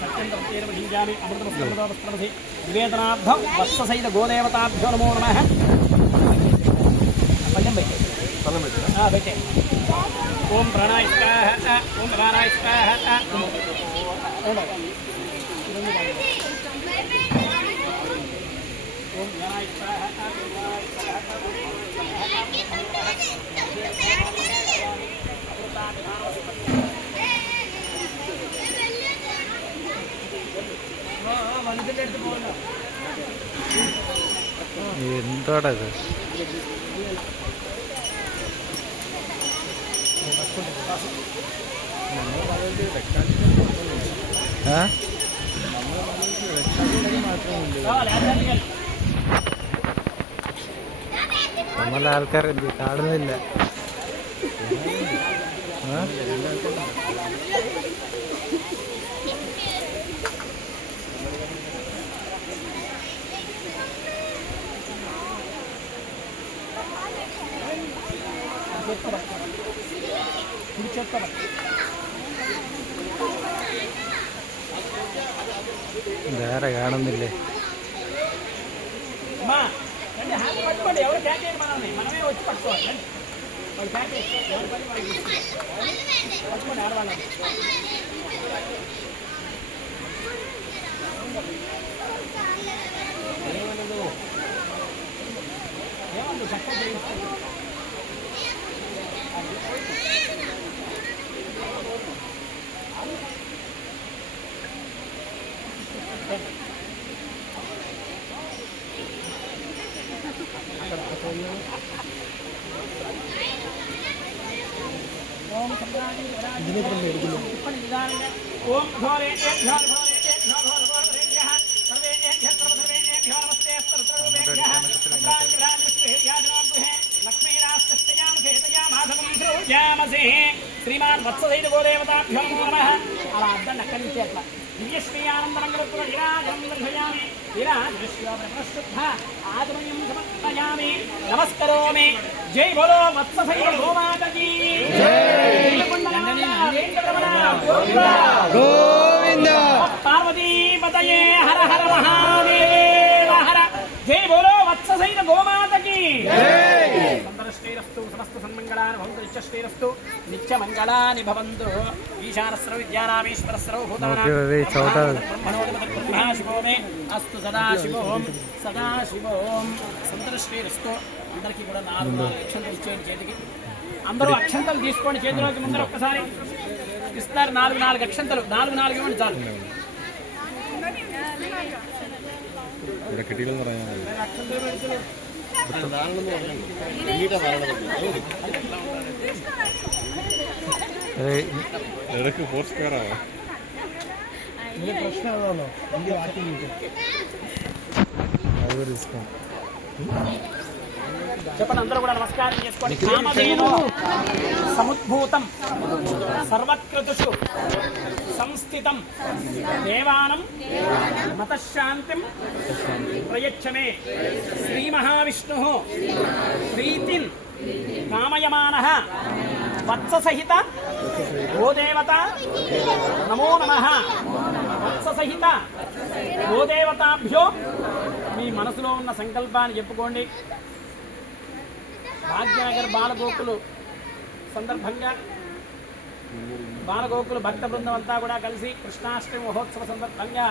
सत्यन्तर्भुञ्जामि अमृतमस्त्रमधि निवेदनार्थं वत्ससहित गोदेवताभ्यो नमो नमः पल्यं बैठे ओम प्राणाय स्वाहा ओम प्राणाय स्वाहा ओम प्राणाय स्वाहा എന്താടത് നമ്മളെ ആൾക്കാർ കാണുന്നില്ല. വേറെ കാണുന്നില്ലേ? మనమే వచ్చి పట్టుకోవాలి. ఏమండి చక్కగా చేయిస్తుంది. ओम सम्राणी ओम घोरे श्रीमान वत्ससहित गोदेवताभ्यो नमो नमः అలా అద్దం అక్కడి నుంచి అట్లా దివ్యశ్రీ ఆనందమంగళపుర విరాజం నిర్భయామి విరాజశుద్ధ ఆగమయం సమర్పయామి నమస్కరోమి జై బోలో వత్ససహిత గోమాతకి గోవింద పార్వతీపతయే హర హర మహాదేవ హర జై బోలో వత్ససహిత గోమాతకి సంతరశ్రీరస్తు సమస్త సన్మంగళాని భవంతు నిత్యశ్రీరస్తు నిత్యమంగళాని భవంతు ఈశానస్ర విద్యానామీశ్వరస్రౌ భూతనాశివోమే అస్తు సదాశివోం సదాశివోం సంతరశ్రీరస్తు. అందరికీ కూడా 4 అక్షంతలు ఇచ్చేయండి చేతికి. అందరూ అక్షంతలు తీసుకోండి చేతిలోకి. ముందర ఒక్కసారి ఇస్తారు 4 అక్షంతలు. 4 ఇవ్వండి చాలు. చెప్పండి అందరూ కూడా నమస్కారం చేసుకోండి. కామధేను సముద్భూతం సర్వక్రతుషు సంస్థితం దేవానం మతశాంతిం ప్రయచ్చమే శ్రీ మహావిష్ణు ప్రీతిన్ కామయమానః వత్ససహిత గోదేవత నమో నమః. వత్ససహిత గోదేవతాభ్యో మీ మనసులో ఉన్న సంకల్పాన్ని చెప్పుకోండి. భాగ్యనగర్ బాలగోకులు సందర్భంగా బాలగోకులు భక్త బృందం అంతా కూడా కలిసి కృష్ణాష్టమి మహోత్సవ సందర్భంగా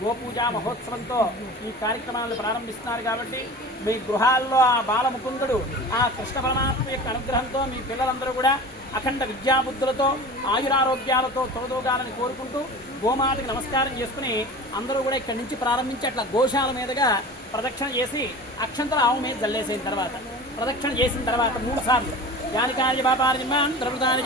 గోపూజా మహోత్సవంతో ఈ కార్యక్రమాలను ప్రారంభిస్తున్నారు. కాబట్టి మీ గృహాల్లో ఆ బాలముకుందుడు ఆ కృష్ణ పరమాత్మ యొక్క అనుగ్రహంతో మీ పిల్లలందరూ కూడా అఖండ విద్యాబుద్ధులతో ఆయురారోగ్యాలతో తొలదోగాలని కోరుకుంటూ గోమాతకి నమస్కారం చేసుకుని అందరూ కూడా ఇక్కడి నుంచి ప్రారంభించి అట్లా గోశాల మీదుగా ప్రదక్షిణ చేసి అక్షంతలు ఆవు మీద జల్లేసిన తర్వాత ప్రదక్షిణ చేసిన తర్వాత 3 సార్లు యానికార్య పాపార్యమాన్ ద్రవృతాని